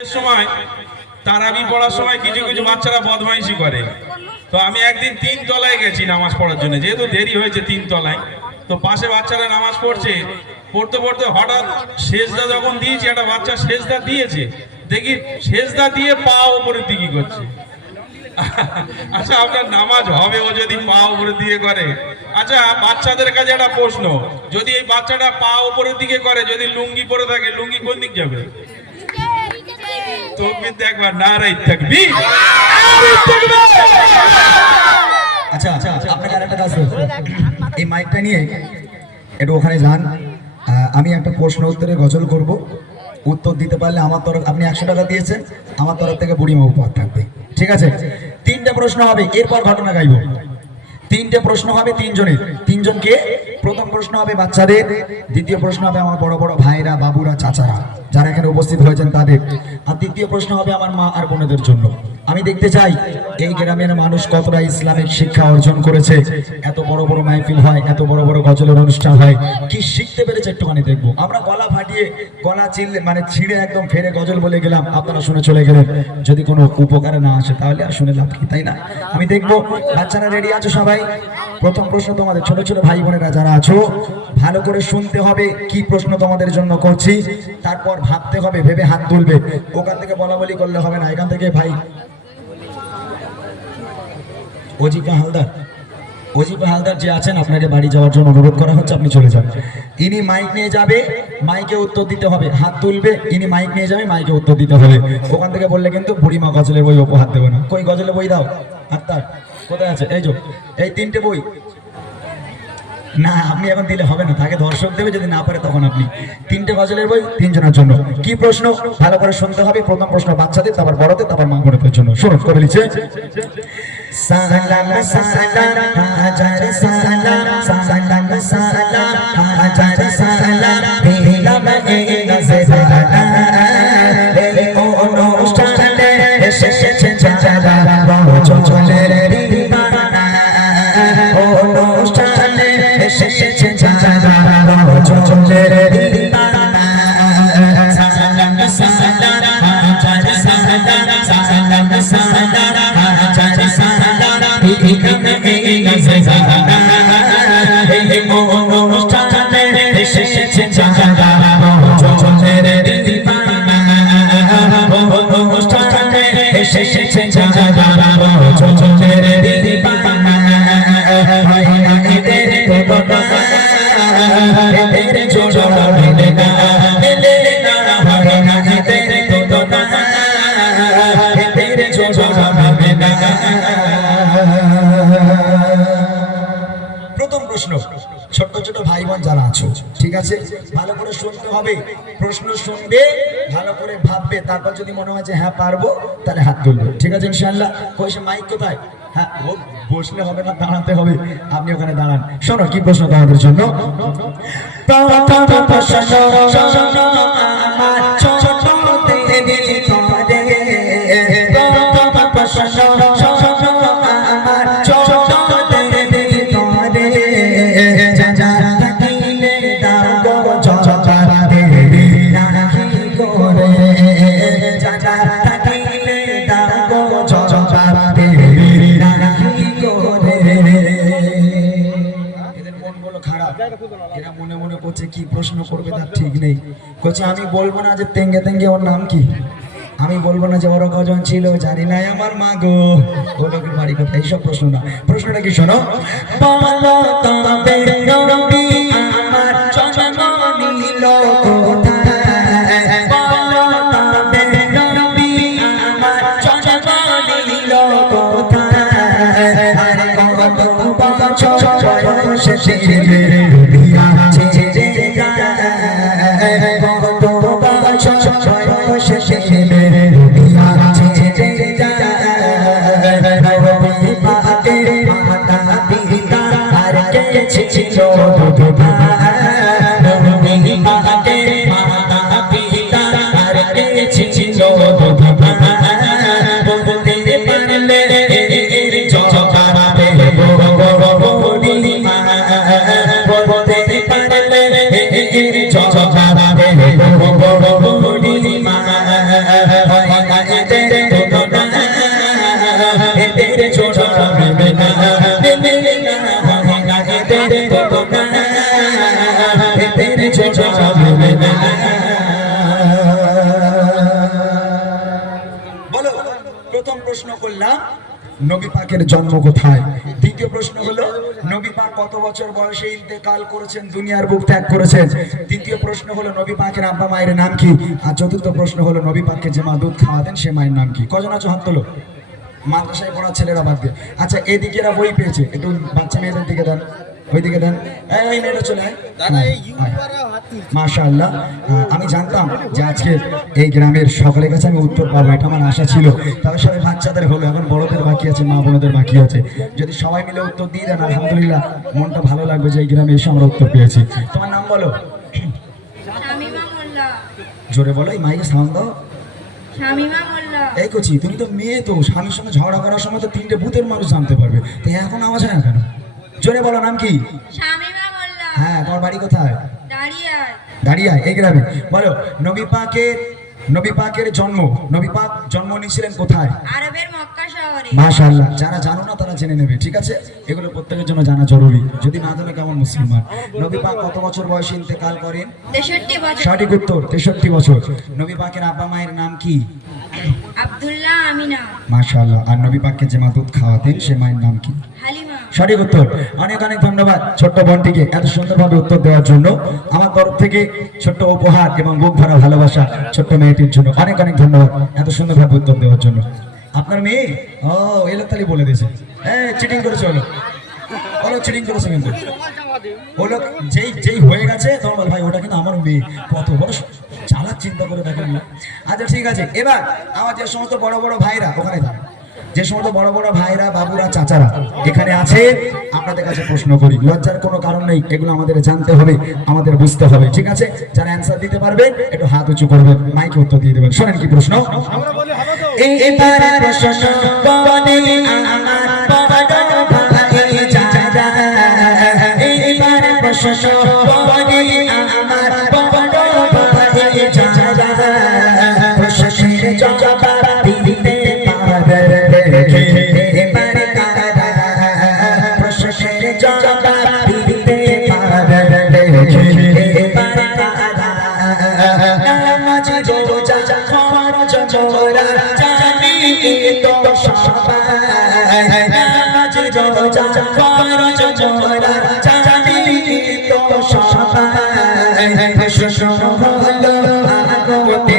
সময় তারাবি পড়ার সময় কিছু কিছু বাচ্চারা বদমাইশি করে। তো আমি একদিন 3 তলায় গেছি নামাজ পড়ার জন্য, যেহেতু দেরি হয়েছে 3 তলায়। তো পাশে বাচ্চারা নামাজ পড়ছে, পড়তে পড়তে হঠাৎ সেজদা যখন দিয়েছি, একটা বাচ্চা সেজদা দিয়েছে, দেখি সেজদা দিয়ে পা উপরের দিকে করছে। আচ্ছা, আপনার নামাজ হবে ও যদি পা উপরের দিকে করে? আচ্ছা, বাচ্চাদের কাছে একটা প্রশ্ন, যদি এই বাচ্চাটা পা উপরের দিকে করে, যদি লুঙ্গি পরে থাকে, লুঙ্গি কোন দিক যাবে? আচ্ছা, আপনাকে আরেকটা কাজ করতে হবে, এই মাইকটা নিয়ে একটু ওখানে যান। আমি একটা প্রশ্ন উত্তরে গজল করব, উত্তর দিতে পারলে আমার তরফ, আপনি 100 টাকা দিয়েছেন, আমার তরফ থেকে বুড়িমা উপহার থাকবে, ঠিক আছে? 3টে প্রশ্ন হবে, এরপর ঘটনা গাইব। 3টে প্রশ্ন হবে, 3জনকে। প্রথম প্রশ্ন হবে বাচ্চাদের, দ্বিতীয় প্রশ্ন হবে আমার বড় বড় ভাইরা, বাবুরা, চাচারা যারা এখানে উপস্থিত হয়েছেন তাদের, আর তৃতীয় প্রশ্ন হবে আমার মা আর বোনেদের জন্য। আমি দেখতে চাই এই গ্রামের মানুষ কতটা ইসলামিক শিক্ষা অর্জন করেছে। এত বড় বড় মাহফিল হয়, এত বড় বড় গজলের অনুষ্ঠান হয়, কি শিখতে পেরেছে একটুখানি দেখবো। আমরা গলা ফাটিয়ে, গলা ছিঁড়ে একদম ফেরে গজল বলে গেলাম, আপনারা শুনে চলে গেলেন, যদি কোনো উপকারে না আসে তাহলে আর শুনে লাভ কি, তাই না? আমি দেখবো বাচ্চারা রেডি আছো সবাই? প্রথম প্রশ্ন তোমাদের, ছোট ছোট ভাই বোনেরা যারা আছো, ভালো করে শুনতে হবে কি প্রশ্ন তোমাদের জন্য করছি, তারপর ভাবতে হবে, ভেবে হাত তুলবে। ওখান থেকে বলা বলি করলে হবে না, এখান থেকে ভাই অজিফা হালদার যে আছেন, আপনাকে বাড়ি যাওয়ার জন্য অনুরোধ করা হচ্ছে, আপনি চলে যান। ইনি মাইক নিয়ে যাবে, মাইকে উত্তর দিতে হবে, হাত তুলবে, ইনি মাইক নিয়ে যাবে, মাইকে উত্তর দিতে হবে। ওখান থেকে বললে কিন্তু বুড়িমা গজলের বই উপহার দেবে না। কই গজলের বই দাও, আত্মার কোথায় আছে? এই 3টে বই না, আপনি এখন দিলে হবে না, তাকে দর্শক দেবে, যদি না পারে তখন আপনি। 3টে গজলের বই 3জনের জন্য। কি প্রশ্ন ভালো করে শুনতে হবে। প্রথম প্রশ্ন বাচ্চাদের, তারপর বড়দের, তারপর মা বোনদের জন্য। শুনুন, কবি লিখছে, সালাম সালাম হাজার সালাম, সালাম সালাম হাজার সালাম, দিলাম এই নজরানা, এই অনুষ্ঠানে এসেছে যারা চলের দিবানা, অনুষ্ঠানে এসেছে যারা চলের দিবানা, সালাম সালাম হাজার সালাম, সালাম সালাম হাজার সালাম, দিলাম এই নজরানা, এই অনুষ্ঠানে এসেছে যারা চলের দিবানা, অনুষ্ঠানে এসেছে যারা চলের দিবানা, হয় না এদের তোতা, এদের জোড়া মেলে না, হয় না এদের তোতা, এদের জোড়া মেলে না। প্রথম প্রশ্ন, ছোট ছোট ভাই বোন যারা আছো, ঠিক আছে, ভালো করে শুনতে হবে। প্রশ্ন শুনবে, ভালো করে ভাববে, তারপর যদি মনে হয় যে হ্যাঁ পারবো, তাহলে হাত তুলবে, ঠিক আছে ইনশাআল্লাহ। কইছে মাইক কোথায়? হ্যাঁ, ও বসলে হবে না, দাঁড়াতে হবে, আপনি ওখানে দাঁড়ান। শোনো কি প্রশ্ন তোমাদের জন্য। এরা মনে মনে করছে কি প্রশ্ন করবে তার ঠিক নেই। বলছে আমি বলবো না যে তেঙ্গে তেঙ্গে ওর নাম কি, আমি বলবো না যে ওর কজন ছিল, জানি না আমার মা গো, ও লোকের বাড়ি কোথায়, এইসব প্রশ্ন না। প্রশ্নটা কি শোনো, বলো তবে নবী আমার জন্ম নিল কোথায়, বলো তবে নবী আমার জন্ম নিল কোথায়, আরে কত বছর বয়সে ছিলে দুনিয়া ছেড়ে যায়, কত বছর বয়সে ছিলে দুনিয়া ছেড়ে যায়, নবী পাকের মাতা পিতা আর কে ছিল দুধা, নবী পাকের মাতা পিতা আর কে ছিল দুধা, বলতে পারলে এর জবাবে বলি মা, বলতে পারলে এর জবাবে বলি মা, होएगा ये तेरे तुलना ये तेरे छोटा मिलना मिलना होएगा ये तेरे तुलना ये तेरे छोटा मिलना বলো প্রথম প্রশ্ন করলাম নবী পাকের জন্ম কোথায় দ্বিতীয় প্রশ্ন হলো নবী পাক কত বছর বয়সে ইন্তেকাল করেছেন দুনিয়ার বুক ত্যাগ করেছেন তৃতীয় প্রশ্ন হলো নবী পাকের আব্বা মায়ের নাম কি আর চতুর্থ প্রশ্ন হলো নবী পাককে যে মা দুধ খাওয়াতেন সে মায়ের নাম কি কজন আছো হাত তোলো মাদ্রাসায় পড়া ছেলেরা বাদ দিয়ে আচ্ছা এদিকে এরা বই পেয়েছে একটু বাচ্চা মেয়েদের দিকে দেন ওইদিকে দেন এই মেয়েটা চলে আয় মাশাআল্লাহ আমি জানতাম যে আজকে এই গ্রামের সকলের কাছে আমি উত্তর পাবো এটা আমার আশা ছিল তবে সবাই বাচ্চাদের হলো এখন বড়দের বাকি আছে মা বোনদের বাকি আছে যদি সবাই মিলে উত্তর দিয়ে দেন আলহামদুলিল্লাহ মনটা ভালো লাগবে যে এই গ্রামে এসে আমরা উত্তর পেয়েছি তোমার নাম বলো শামিমা মোল্লা। জোরে বলো এই মাইকে সাউন্ড দাও শামিমা মোল্লা। এই করছি তুমি তো মেয়ে তো স্বামীর সঙ্গে ঝগড়া করার সময় তো তিনটে ভূতের মানুষ জানতে পারবে তো এখন আওয়াজ হয় না কেন জোরে বলো নাম কি শামিমা মোল্লা। হ্যাঁ তোমার বাড়ি কোথায় দাঁড়িয়ে দাঁড়িয়ে এই গ্রামে বলো নবী পাকের জন্ম নবী পাক জন্ম নিয়েছিলেন কোথায় আরবের মক্কা শহরে। মাশাআল্লাহ যারা জানো না তারা জেনে নেবে ঠিক আছে এগুলো প্রত্যেকের জন্য জানা জরুরি যদি না জানে কেমন মুসলমান নবী পাক কত বছর বয়সে ইন্তেকাল করেন 63 বছর। সঠিক উত্তর 63 বছর নবী পাকের আব্বা মায়ের নাম কি আব্দুল্লাহ আমিনা। মাশাআল্লাহ আর নবী পাককে যে মা দুধ খাওয়াতেন সে মায়ের নাম কি হালিমা। সঠিক উত্তর অনেক অনেক ধন্যবাদ ছোট্ট বোনটিকে এত সুন্দরভাবে উত্তর দেওয়ার জন্য আমার তরফ থেকে ছোট্ট উপহার এবং বুক ভরা ভালোবাসা ছোট্ট মেয়েটির জন্য অনেক অনেক ধন্যবাদ এত সুন্দরভাবে উত্তর দেওয়ার জন্য আপনার মেয়ে ও এলো তালি বলে দিয়েছে হ্যাঁ চিটিং করেছে বলো চিটিং করেছে কিন্তু বলো যেই হয়ে গেছে তখন বল ভাই ওটা কিন্তু আমার মেয়ে কত বড় চালাক চিন্তা করে দেখেন না আচ্ছা ঠিক আছে এবার আমার যে সমস্ত বড় বড় ভাইরা ওখানে যান যে সমস্ত বড় বড় ভাইরা বাবুরা চাচারা এখানে আছে আপনাদের কাছে প্রশ্ন করি লজ্জার কোনো কারণ নেই এগুলো আমাদের জানতে হবে আমাদের বুঝতে হবে ঠিক আছে যারা অ্যান্সার দিতে পারবেন একটু হাত উঁচু করবেন মাইকে উত্তর দিয়ে দেবেন শোনেন কি প্রশ্ন এইবারে প্রশ্ন বলে আমার বড় ভাই চাচা এইবারে প্রশ্ন বলে আমার বড় ভাই চাচা প্রশ্নের জবাব দিতে পারবে এবারে কারা প্রশ্নের জবাব দিতে পারবে এবারে কারা নামাজ রোজা খরচ মোরা জানি তো সবাই নামাজ রোজা খরচ মোরা জানি তো সবাই প্রশ্ন হলো আগতে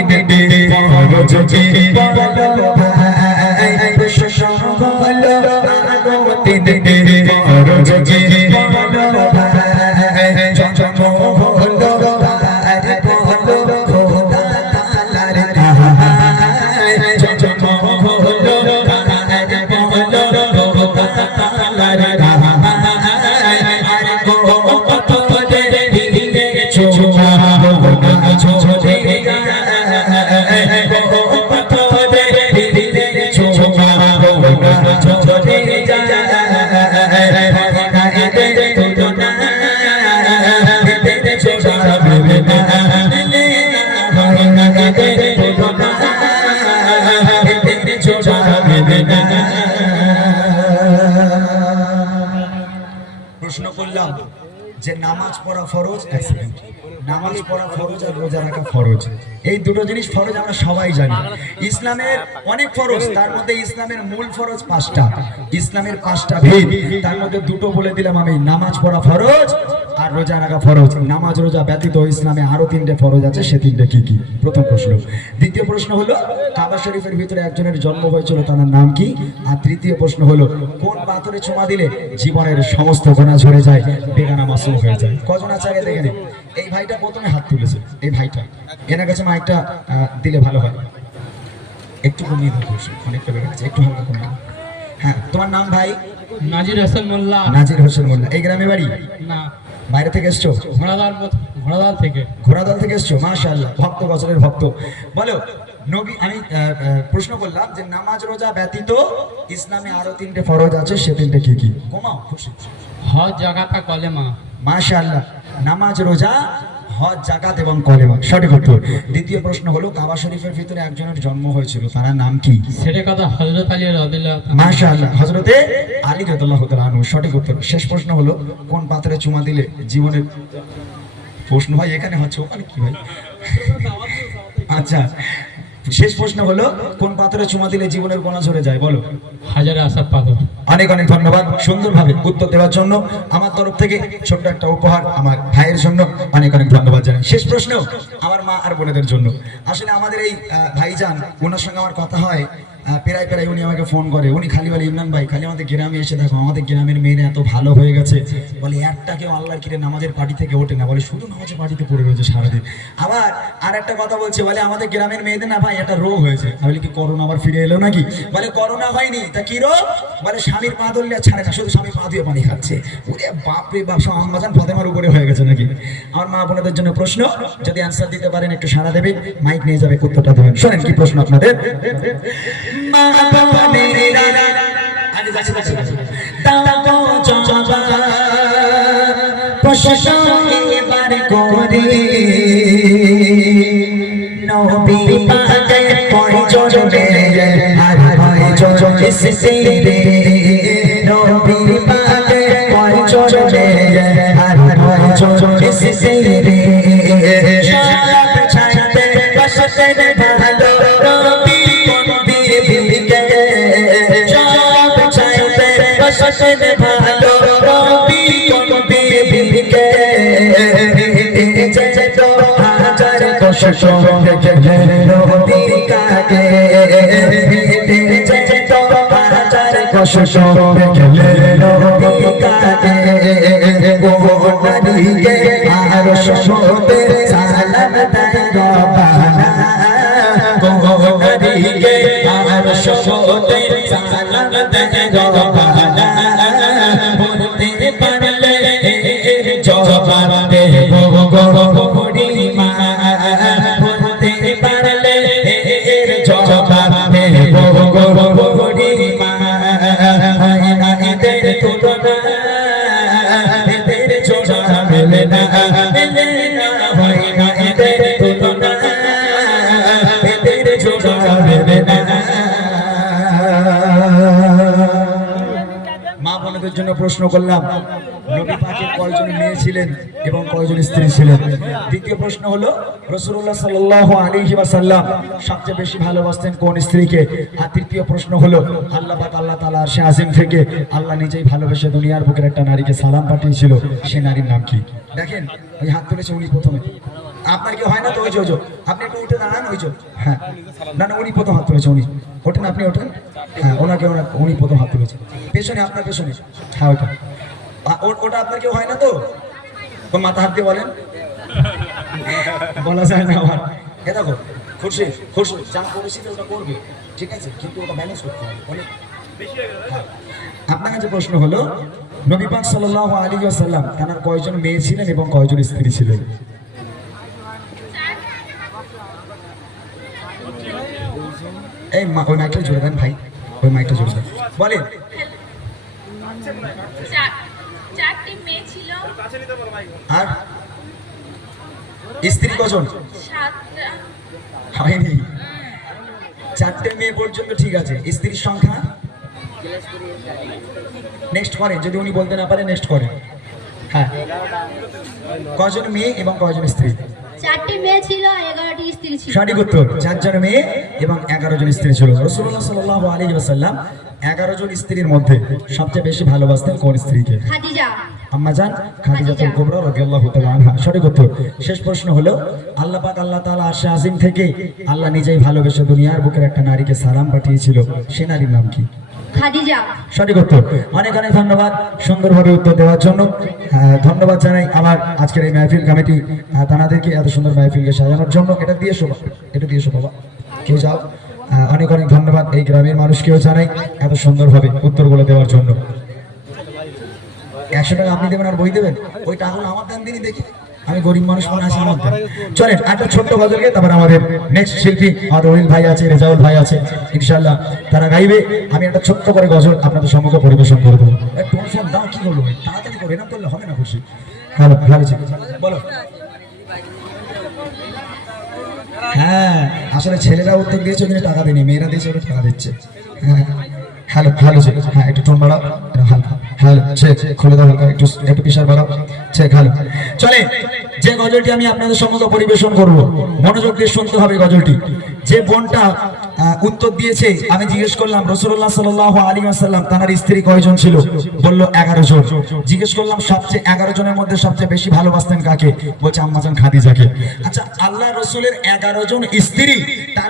খরচ কি বলো ভাই প্রশ্ন হলো আগতে খরচ কি বলো ভাই জন্ম হলো আর বলো খোদা তাআলার কাহাই জন্ম হলো আর বলো খোদা তাআলার কাহাই আর কত দিলে ছোড়া ছোড়ে যায় কত দিলে ছোড়া ছোড়ে প্রশ্ন করলাম যে নামাজ পড়া ফরজ নামাজ পড়া ফরজ আর রোজা রাখা ফরজ এই দুটো জিনিস ফরজ আমরা সবাই জানি ইসলামের অনেক ফরজ তার মধ্যে ইসলামের মূল ফরজ 5টা ইসলামের 5টা ভেদ তার মধ্যে দুটো বলে দিলাম আমি নামাজ পড়া ফরজ আর রোজা রাখা ফরজ নামাজ রোজা ব্যতীত ইসলামে আরো 3টে ফরজ আছে সে 3টে কি কি প্রথম প্রশ্ন দ্বিতীয় প্রশ্ন হলো কাবা শরীফের ভিতরে একজনের জন্ম হয়েছিল তার নাম কি আর তৃতীয় প্রশ্ন হলো কোন পাথরে ছোঁয়া দিলে জীবনের সমস্ত গুনাহ ঝরে যায় বেগানা মাসুম হয়ে যায় কজন আছে আগে দেখে নিন এই ভাইটা প্রথমে হাত তুলেছে এই ভাইটা এনার কাছে মাইকটা দিলে ভালো হয় একটু কমিয়ে দিন অনেকটা বেড়ে গেছে একটু হালকা কমিয়ে হ্যাঁ তোমার নাম ভাই নাজির হোসেন মোল্লা। নাজির হোসেন মোল্লা এই গ্রামে বাড়ি না, বাইরে থেকে এসছো ঘোড়াদাল থেকে। ঘোড়াদল থেকে এসছো মাশাআল্লাহ ভক্ত বছরের ভক্ত বলো নবী আমি প্রশ্ন করলাম যে নামাজ রোজা ব্যতীত ইসলামে আরো 3টে ফরজ আছে সে 3টে কি কি কমাও খুশি হজ জাকাত কলেমা। মাশাআল্লাহ নামাজ রোজা হজ, জাকাত এবং কলেমা। সঠিক উত্তর। দ্বিতীয় প্রশ্ন হলো কাবা শরীফের ভিতরে একজনের জন্ম হয়েছিল, তার নাম কি? সেটা কথা হযরত আলী রাদিয়াল্লাহু তাআলা। মাশাআল্লাহ, হযরতে আলী রাদিয়াল্লাহু তাআলা আনহু। সঠিক উত্তর। শেষ প্রশ্ন হলো কোন পাত্রে চুমা দিলে জীবনের প্রশ্ন ভাই এখানে হচ্ছে, ওখানে কি ভাই? আচ্ছা, শেষ প্রশ্ন হলো কোন পাত্রে চুমা দিলে জীবনের গোনা ঝরে যায়, বলো? হাজারে আসাদ পাথর। অনেক অনেক ধন্যবাদ সুন্দরভাবে উত্তর দেওয়ার জন্য। আমার তরফ থেকে ছোট্ট একটা উপহার আমার ভাইয়ের জন্য, অনেক অনেক ধন্যবাদ জানাই। শেষ প্রশ্ন আমার মা আর বোনেদের জন্য। আসলে আমাদের এই ভাইজান, ওনার সঙ্গে আমার কথা হয় প্রায় প্রায়, উনি আমাকে ফোন করে, উনি খালি বলে ইমরান ভাই খালি আমাদের গ্রামে এসে দেখো, আমাদের গ্রামের মেয়েরা এত ভালো হয়ে গেছে, বলে একটা কেউ আল্লাহর কিরে নামাজের পার্টি থেকে ওঠে না, বলে শুধু নামাজের পার্টিতে পড়ে রয়েছে সারাদিন। আবার আর একটা কথা বলছে, বলে আমাদের গ্রামের মেয়েদের না ভাই একটা রোগ হয়েছে। আমি বলি কি করোনা আবার ফিরে এলো নাকি? বলে করোনা হয়নি, তা কি রোগ? বলে স্বামীর পা ধরলে ছাড়ে না, শুধু স্বামী পা দিয়ে পানি খাচ্ছে। ওরে বাপরে বাপ, সব আম্মাজান ফাতেমার উপরে হয়ে গেছে নাকি? আমার মা বোনেদের জন্য প্রশ্ন, যদি অ্যান্সার দিতে পারেন একটু সাড়া দেবে, মাইক নিয়ে যাবে, উত্তরটা দেবেন। শোনেন কি প্রশ্ন আপনাদের। আগে যাচ্ছি এবার করে নবী পাকের পরিচর্যে আর পরিচর্যে সিসিরে নবী পাকের পরিচর্যে আর পরিচর্যে সিসিরে সব চাইতে বসতে ভালো নবী কোন দিকে সব চাইতে বসতে ভালো নবী কোন দিকে কষ্ট দেখে নবী কাকে কষ্ট দেখে নবী কাকে গোনারিকে আর সশতে সালাম দেয় রব্বানা গোনারিকে আর সশতে সালাম দেয় রব্বানা বলতে পারলে জবাব দেব গো মা বলতে পারলে জবাব দেব গো মা হয় না এদের তুলনা এদের জোড়া মেলে না হয় না এদের তুলনা এদের জোড়া মেলে না। মা বোনদের জন্য প্রশ্ন করলাম, নবী পাকের কয়জন মেয়ে ছিলেন এবং কয়জন স্ত্রী ছিলেন? দ্বিতীয় প্রশ্ন হলো রাসূলুল্লাহ সাল্লাল্লাহু আলাইহি ওয়াসাল্লাম সবচেয়ে বেশি ভালোবাসতেন কোন স্ত্রীকে? আর তৃতীয় প্রশ্ন হলো আল্লাহ পাক আল্লাহ তাআলা আরশে আজিম থেকে আল্লাহ নিজেই ভালোবেসে দুনিয়ার বুকের একটা নারীকে সালাম পাঠিয়েছিল, সে নারীর নাম কি? দেখেন ওই হাত তুলেছে উনি প্রথমে। আপনার কি হয় না তো? ওই যে আপনি একটু উঠে দাঁড়ান, ওই যে হ্যাঁ, না না উনি প্রথম হাত তুলেছে, উনি ওঠেন, আপনি ওঠেন, হ্যাঁ ওনাকে উনি প্রথম হাত তুলেছে। পেছনে আপনার পেছনে, হ্যাঁ ওইটা ওটা আপনার কেউ হয় না তো? মাথা হাত দিয়ে বলেন, বলা যায় না আবার। এ দেখো খুশি খুশি যা করেছি ওটা করবে, ঠিক আছে, কিন্তু ওটা ম্যানেজ করতে হবে অনেক। আপনার কাছে প্রশ্ন হলো নবী পাক সাল্লাল্লাহু আলাইহি ওয়াসাল্লাম তার কয়জন মেয়ে ছিলেন এবং কয়জন স্ত্রী ছিলেন? এই ওই মাইকটা জোরে দেন ভাই, ওই মাইকটা জোরে দেন, বলেন। চারটি মেয়ে ছিল। আর স্ত্রী কজন? সাতটা। হয়নি, চারটে মেয়ে পর্যন্ত ঠিক আছে, স্ত্রীর সংখ্যা নেক্সট করেন, যদি উনি বলতে না পারে নেক্সট করেন। হ্যাঁ, কজন মেয়ে এবং কজন স্ত্রী? চারটি মেয়ে ছিল, 11টি স্ত্রী ছিল। সঠিক উত্তর, 4 জন মেয়ে এবং 11 জন স্ত্রী ছিল। রাসূলুল্লাহ সাল্লাল্লাহু আলাইহি ওয়াসাল্লাম 11 জন স্ত্রীর মধ্যে সবচেয়ে বেশি ভালোবাসতেন কোন স্ত্রীকে? খাদিজা। আম্মাজান খাদিজাতুল কুবরা রাদিয়াল্লাহু তাআলা আনহা। সঠিক উত্তর। শেষ প্রশ্ন হলো আল্লাহ পাক আল্লাহ তাআলা আরশে আজিম থেকে আল্লাহ নিজেই ভালোবেসে দুনিয়ার বুকের একটা নারীকে সালাম পাঠিয়েছিল, সে নারীর নাম কি? খাদিজা। সঠিক উত্তর। অনেক অনেক ধন্যবাদ সুন্দরভাবে উত্তর দেওয়ার জন্য। ধন্যবাদ জানাই আমার আজকের এই মাহফিল কমিটি তানাদেরকে এত সুন্দর মাহফিলকে সাজানোর জন্য। এটা দিয়ে শোভা, এটা দিয়ে শোভা, কেউ যাও। অনেক অনেক ধন্যবাদ এই গ্রামের মানুষকেও জানাই এত সুন্দরভাবে উত্তরগুলো দেওয়ার জন্য। 100 টাকা আপনি দেবেন আর বই দেবেন? ওই টাকাগুলো আমার দান দিনই দেখি, আমি গরিব মানুষ মনে আছে আমার। চলেন একটা ছোট্ট গজলকে, তারপর আমাদের নেক্সট শিল্পী আমাদের ওহিল ভাই আছে, রেজাউল ভাই আছে, ইনশাআল্লাহ তারা গাইবে। আমি একটা ছোট্ট করে গজল আপনাদের সম্মুখে পরিবেশন করে দেবো। একটু ফোন দাও, কি করবো তাড়াতাড়ি করে, এরকম করলে হবে না খুশি। ভালো ভালো বলো। হ্যাঁ আসলে ছেলেরা উত্তর দিয়েছে ওখানে টাকা দেয়নি, মেয়েরা দিয়েছে ওরা টাকা দিচ্ছে। হ্যাঁ হ্যালো হ্যালো চেক, হ্যাঁ একটু টোন বাড়াও, হালকা হ্যালো চেক, খুলে দাও হালকা, একটু একটু প্রেশার বাড়াও, চেক হ্যালো। চলে যে গজলটি আমি আপনাদের সম্মুখে পরিবেশন করব, মনোযোগ দিয়ে শুনতে হবে গজলটি। যে বোনটা উত্তর দিয়েছে, আমি জিজ্ঞেস করলাম রাসূলুল্লাহ সাল্লাল্লাহু আলাইহি ওয়াসাল্লাম তার স্ত্রী কয়জন ছিল, বলল 11 জন। জিজ্ঞেস করলাম সবচেয়ে 11 জনের মধ্যে সবচেয়ে বেশি ভালোবাসতেন কাকে, বলছে আম্মাজান খাদিজাকে। আচ্ছা আল্লাহ রাসূলের 11 জন স্ত্রী, তার